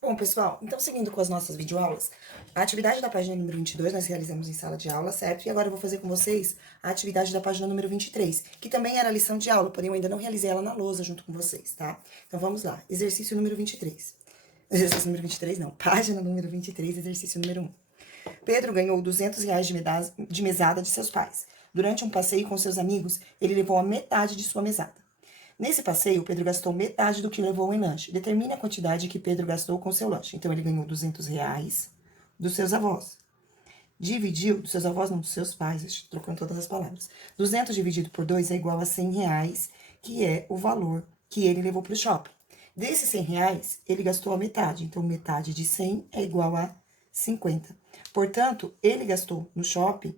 Bom, pessoal, então seguindo com as nossas videoaulas, a atividade da página número 22 nós realizamos em sala de aula, certo? E agora eu vou fazer com vocês a atividade da página número 23, que também era lição de aula, porém eu ainda não realizei ela na lousa junto com vocês, tá? Então vamos lá, exercício número 23. Exercício número 23 não, página número 23, exercício número 1. Pedro ganhou R$ 200 de mesada de seus pais. Durante um passeio com seus amigos, ele levou a metade de sua mesada. Nesse passeio, Pedro gastou metade do que levou em lanche. Determine a quantidade que Pedro gastou com seu lanche. Então, ele ganhou R$ 200 dos seus avós. Dividiu, dos seus avós não, dos seus pais, trocando todas as palavras. 200 dividido por 2 é igual a R$ 100, que é o valor que ele levou para o shopping. Desses R$ 100, ele gastou a metade. Então, metade de 100 é igual a 50. Portanto, ele gastou no shopping,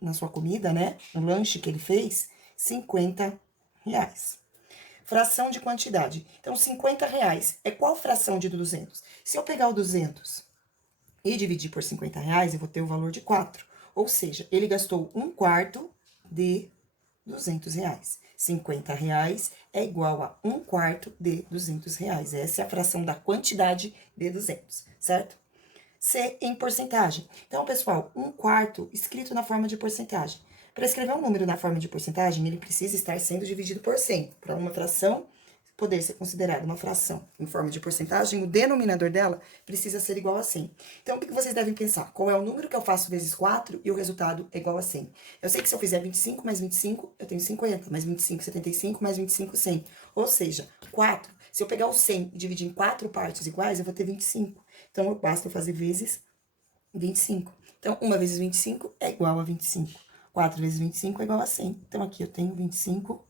na sua comida, né? No lanche que ele fez, R$ 50. Fração de quantidade. Então, R$ 50 é qual fração de 200? Se eu pegar o 200 e dividir por R$ 50, eu vou ter o valor de 4. Ou seja, ele gastou um quarto de R$ 200. R$ 50 é igual a um quarto de R$ 200. Essa é a fração da quantidade de 200, certo? C em porcentagem. Então, pessoal, um quarto escrito na forma de porcentagem. Para escrever um número na forma de porcentagem, ele precisa estar sendo dividido por 100. Para uma fração poder ser considerada uma fração em forma de porcentagem, o denominador dela precisa ser igual a 100. Então, o que vocês devem pensar? Qual é o número que eu faço vezes 4 e o resultado é igual a 100? Eu sei que se eu fizer 25 mais 25, eu tenho 50, mais 25, 75, mais 25, 100. Ou seja, 4. Se eu pegar o 100 e dividir em 4 partes iguais, eu vou ter 25. Então, basta eu fazer vezes 25. Então, 1 vezes 25 é igual a 25. 4 vezes 25 é igual a 100. Então, aqui eu tenho 25%.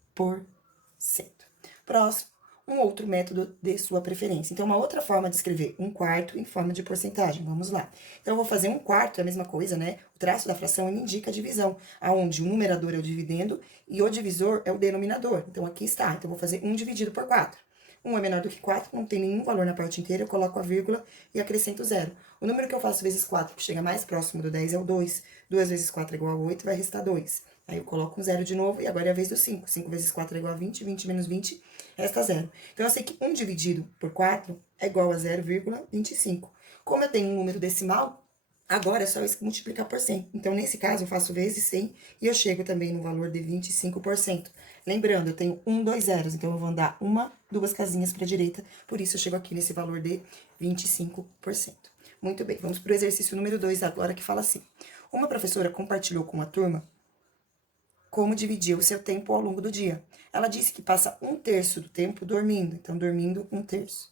Próximo, um outro método de sua preferência. Então, uma outra forma de escrever um quarto em forma de porcentagem. Vamos lá. Então, eu vou fazer um quarto, é a mesma coisa, né? O traço da fração indica a divisão, aonde o numerador é o dividendo e o divisor é o denominador. Então, aqui está. Então, eu vou fazer 1 dividido por 4. 1 é menor do que 4, não tem nenhum valor na parte inteira, eu coloco a vírgula e acrescento 0. O número que eu faço vezes 4, que chega mais próximo do 10, é o 2. 2 vezes 4 é igual a 8, vai restar 2. Aí eu coloco um 0 de novo e agora é a vez do 5. 5 vezes 4 é igual a 20, 20 menos 20 resta 0. Então, eu sei que 1 dividido por 4 é igual a 0,25. Como eu tenho um número decimal, agora é só multiplicar por 100. Então, nesse caso, eu faço vezes 100 e eu chego também no valor de 25%. Lembrando, eu tenho 2 zeros, então eu vou andar duas casinhas para a direita, por isso eu chego aqui nesse valor de 25%. Muito bem, vamos para o exercício número 2 agora, que fala assim. Uma professora compartilhou com a turma como dividiu o seu tempo ao longo do dia. Ela disse que passa 1/3 do tempo dormindo, então dormindo 1/3.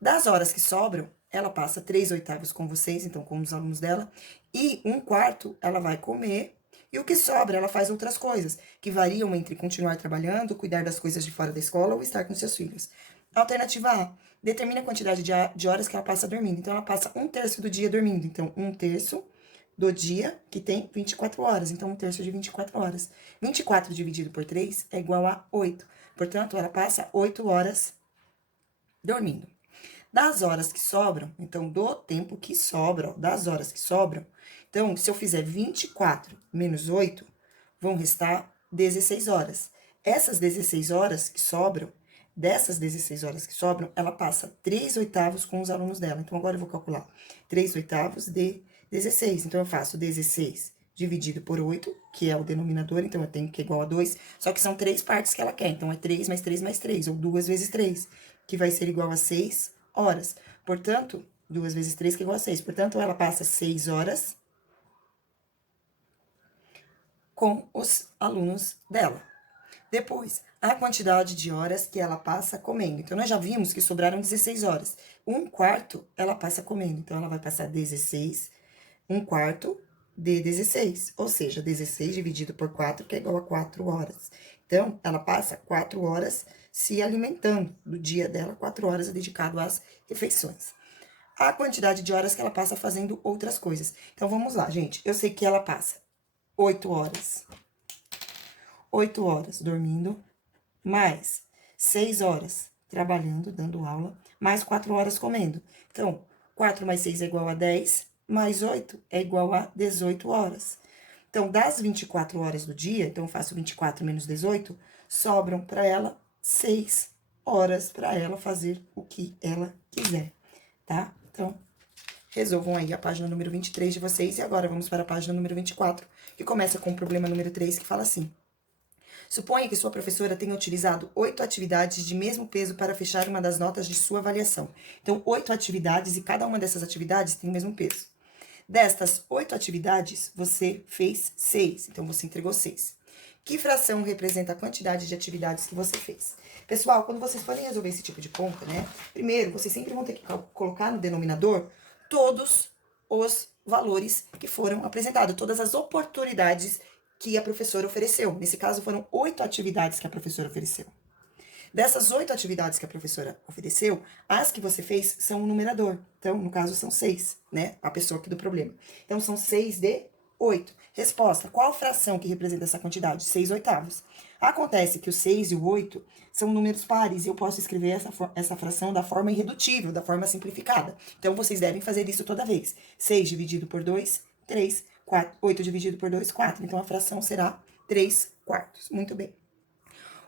Das horas que sobram, ela passa 3/8 com vocês, então com os alunos dela, e 1/4 ela vai comer, e o que sobra ela faz outras coisas, que variam entre continuar trabalhando, cuidar das coisas de fora da escola ou estar com seus filhos. Alternativa A, determina a quantidade de horas que ela passa dormindo. Então, ela passa 1/3 do dia dormindo. Então, 1/3 do dia, que tem 24 horas. Então, 1/3 de 24 horas. 24 dividido por 3 é igual a 8. Portanto, ela passa 8 horas dormindo. Das horas que sobram, então, do tempo que sobra, ó, das horas que sobram, então, se eu fizer 24 menos 8, vão restar 16 horas. Essas 16 horas que sobram, dessas 16 horas que sobram, ela passa 3/8 com os alunos dela. Então, agora eu vou calcular 3/8 de 16. Então, eu faço 16 dividido por 8, que é o denominador, então eu tenho que é igual a 2, só que são 3 partes que ela quer. Então, é 3 mais 3 mais 3, ou 2 vezes 3, que vai ser igual a 6 horas. Portanto, 2 vezes 3 que é igual a 6. Portanto, ela passa 6 horas com os alunos dela. Depois, a quantidade de horas que ela passa comendo. Então, nós já vimos que sobraram 16 horas. 1/4 ela passa comendo. Então, ela vai passar 16, 1/4 de 16. Ou seja, 16 dividido por 4, que é igual a 4 horas. Então, ela passa 4 horas se alimentando. Do dia dela, 4 horas é dedicado às refeições. A quantidade de horas que ela passa fazendo outras coisas. Então, vamos lá, gente. Eu sei que ela passa 8 horas. 8 horas dormindo, mais 6 horas trabalhando, dando aula, mais 4 horas comendo. Então, 4 mais 6 é igual a 10, mais 8 é igual a 18 horas. Então, das 24 horas do dia, então eu faço 24 menos 18, sobram para ela 6 horas para ela fazer o que ela quiser. tá? Então, resolvam aí a página número 23 de vocês. E agora vamos para a página número 24, que começa com o problema número 3, que fala assim: suponha que sua professora tenha utilizado 8 atividades de mesmo peso para fechar uma das notas de sua avaliação. Então, 8 atividades e cada uma dessas atividades tem o mesmo peso. Destas 8 atividades, você fez 6, então você entregou 6. Que fração representa a quantidade de atividades que você fez? Pessoal, quando vocês forem resolver esse tipo de conta, né? Primeiro, vocês sempre vão ter que colocar no denominador todos os valores que foram apresentados, todas as oportunidades que a professora ofereceu. Nesse caso, foram 8 atividades que a professora ofereceu. Dessas 8 atividades que a professora ofereceu, as que você fez são o numerador. Então, no caso, são 6, né? A pessoa aqui do problema. Então, são 6 de 8. Resposta: qual fração que representa essa quantidade? 6 oitavos. Acontece que o 6 e o 8 são números pares e eu posso escrever essa fração da forma irredutível, da forma simplificada. Então, vocês devem fazer isso toda vez. 6 dividido por 2, 3. 4. 8 dividido por 2, 4. Então, a fração será 3 quartos. Muito bem.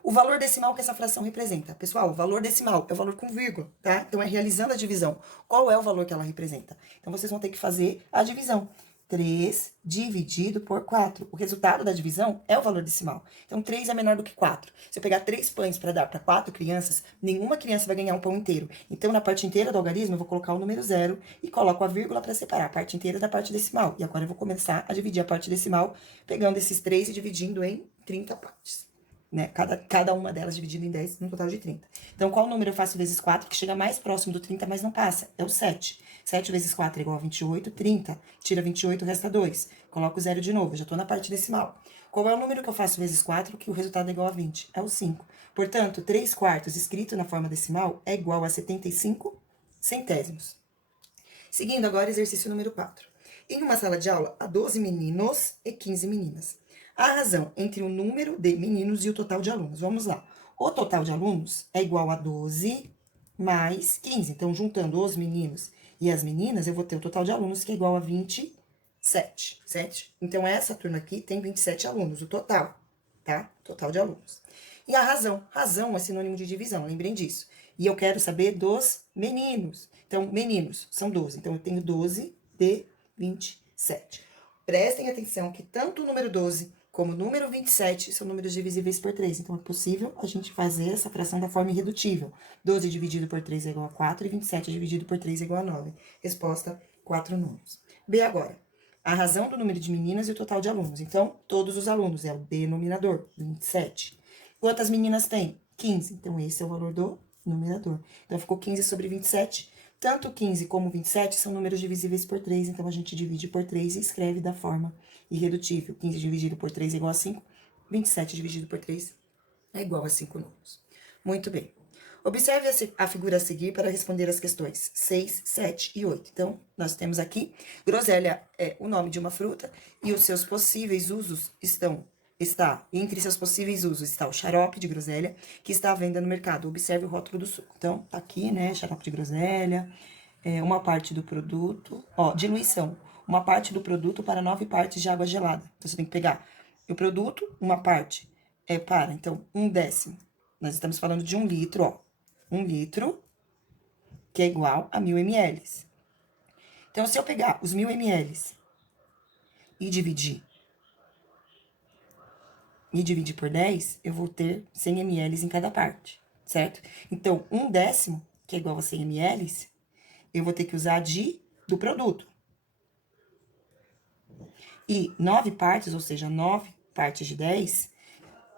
O valor decimal que essa fração representa. Pessoal, o valor decimal é o valor com vírgula, tá? Então, é realizando a divisão. Qual é o valor que ela representa? Então, vocês vão ter que fazer a divisão. 3 dividido por 4. O resultado da divisão é o valor decimal. Então, 3 é menor do que 4. Se eu pegar 3 pães para dar para 4 crianças, nenhuma criança vai ganhar um pão inteiro. Então, na parte inteira do algarismo, eu vou colocar o número 0 e coloco a vírgula para separar a parte inteira da parte decimal. E agora eu vou começar a dividir a parte decimal, pegando esses 3 e dividindo em 30 partes. Né? Cada uma delas dividida em 10, no total de 30. Então, qual número eu faço vezes 4, que chega mais próximo do 30, mas não passa? É o 7. 7 vezes 4 é igual a 28, 30. Tira 28, resta 2. Coloco o 0 de novo, já tô na parte decimal. Qual é o número que eu faço vezes 4, que o resultado é igual a 20? É o 5. Portanto, 3 quartos escrito na forma decimal é igual a 75 centésimos. Seguindo agora, exercício número 4. Em uma sala de aula, há 12 meninos e 15 meninas. A razão entre o número de meninos e o total de alunos. Vamos lá. O total de alunos é igual a 12 mais 15. Então, juntando os meninos e as meninas, eu vou ter o total de alunos que é igual a 27. Certo? Então, essa turma aqui tem 27 alunos, o total, tá? Total de alunos. E a razão? Razão é sinônimo de divisão, lembrem disso. E eu quero saber dos meninos. Então, meninos são 12. Então, eu tenho 12 de 27. Prestem atenção que tanto o número 12 como o número 27 são números divisíveis por 3. Então, é possível a gente fazer essa fração da forma irredutível. 12 dividido por 3 é igual a 4 e 27 dividido por 3 é igual a 9. Resposta: 4 números. B agora. A razão do número de meninas e o total de alunos. Então, todos os alunos é o denominador, 27. Quantas meninas tem? 15. Então, esse é o valor do numerador. Então, ficou 15 sobre 27. Tanto 15 como 27 são números divisíveis por 3, então a gente divide por 3 e escreve da forma irredutível. 15 dividido por 3 é igual a 5, 27 dividido por 3 é igual a 5 números. Muito bem. Observe a figura a seguir para responder as questões 6, 7 e 8. Então, nós temos aqui, groselha é o nome de uma fruta e os seus possíveis usos entre seus possíveis usos está o xarope de groselha, que está à venda no mercado. Observe o rótulo do suco. Então, tá aqui, né, xarope de groselha, uma parte do produto, ó, diluição, uma parte do produto para 9 partes de água gelada. Então, você tem que pegar o produto, uma parte então, 1/10. Nós estamos falando de 1 litro, ó. 1 litro, que é igual a 1000 ml. Então, se eu pegar os 1000 ml e dividir por 10, eu vou ter 100 ml em cada parte, certo? Então, 1/10, que é igual a 100 ml, eu vou ter que usar do produto. E 9 partes, ou seja, 9 partes de 10,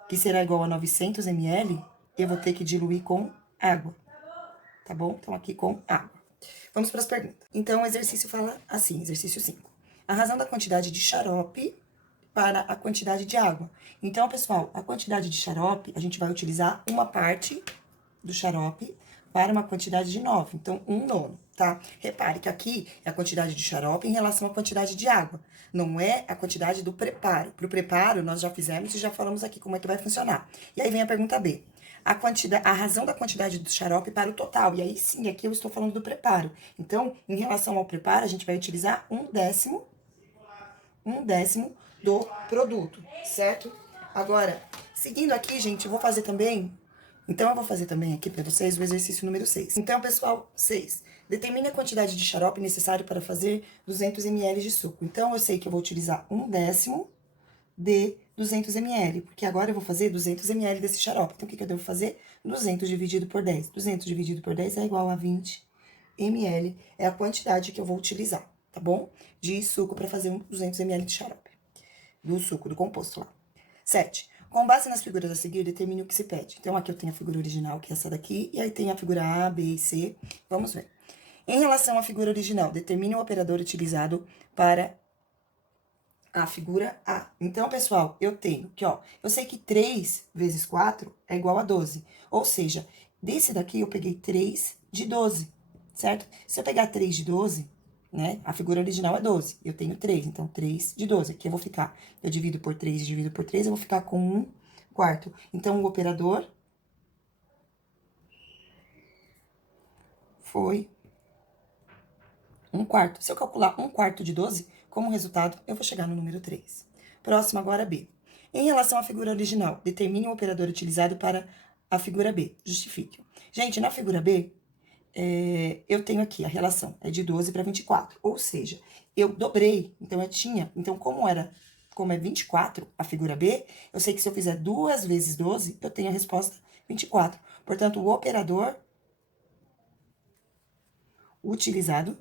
que será igual a 900 ml, eu vou ter que diluir com água, tá bom? Então, aqui com água. Vamos para as perguntas. Então, o exercício fala assim, exercício 5. A razão da quantidade de xarope para a quantidade de água. Então, pessoal, a quantidade de xarope, a gente vai utilizar uma parte do xarope para uma quantidade de 9. Então, 1/9, tá? Repare que aqui é a quantidade de xarope em relação à quantidade de água. Não é a quantidade do preparo. Para o preparo, nós já fizemos e já falamos aqui como é que vai funcionar. E aí vem a pergunta B. A razão da quantidade do xarope para o total. E aí, sim, aqui eu estou falando do preparo. Então, em relação ao preparo, a gente vai utilizar 1/10 do produto, certo? Agora, seguindo aqui, gente, eu vou fazer também... Então, eu vou fazer também aqui para vocês o exercício número 6. Então, pessoal, 6. Determine a quantidade de xarope necessário para fazer 200 ml de suco. Então, eu sei que eu vou utilizar 1/10 de 200 ml, porque agora eu vou fazer 200 ml desse xarope. Então, o que eu devo fazer? 200 dividido por 10. 200 dividido por 10 é igual a 20 ml. É a quantidade que eu vou utilizar, tá bom? De suco para fazer 200 ml de xarope. Do suco, do composto lá. 7. Com base nas figuras a seguir, determine o que se pede. Então, aqui eu tenho a figura original, que é essa daqui, e aí tem a figura A, B e C. Vamos ver. Em relação à figura original, determine o operador utilizado para a figura A. Então, pessoal, eu tenho que, ó, eu sei que 3 vezes 4 é igual a 12. Ou seja, desse daqui eu peguei 3 de 12, certo? Se eu pegar 3 de 12, né, a figura original é 12. Eu tenho 3, então 3 de 12. Aqui eu vou ficar, eu divido por 3 e divido por 3, eu vou ficar com 1/4. Então, o operador foi 1/4. Se eu calcular 1/4 de 12, como resultado, eu vou chegar no número 3. Próximo agora, B. Em relação à figura original, determine o operador utilizado para a figura B. Justifique. Gente, na figura B, eu tenho aqui a relação, é de 12 para 24. Ou seja, eu dobrei, então eu tinha... Então, como é 24 a figura B, eu sei que se eu fizer 2 vezes 12, eu tenho a resposta 24. Portanto, o operador utilizado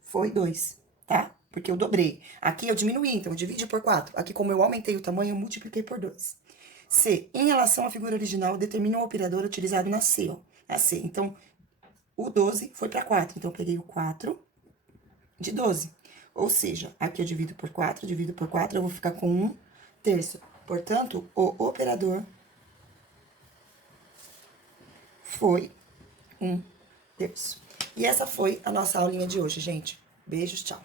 foi 2, tá? Porque eu dobrei. Aqui eu diminuí, então eu dividi por 4. Aqui, como eu aumentei o tamanho, eu multipliquei por 2. C. Em relação à figura original, determina o operador utilizado na C, ó. A C. Então, o 12 foi para 4. Então, eu peguei o 4 de 12. Ou seja, aqui eu divido por 4, eu vou ficar com 1/3. Portanto, o operador foi 1/3. E essa foi a nossa aulinha de hoje, gente. Beijos, tchau.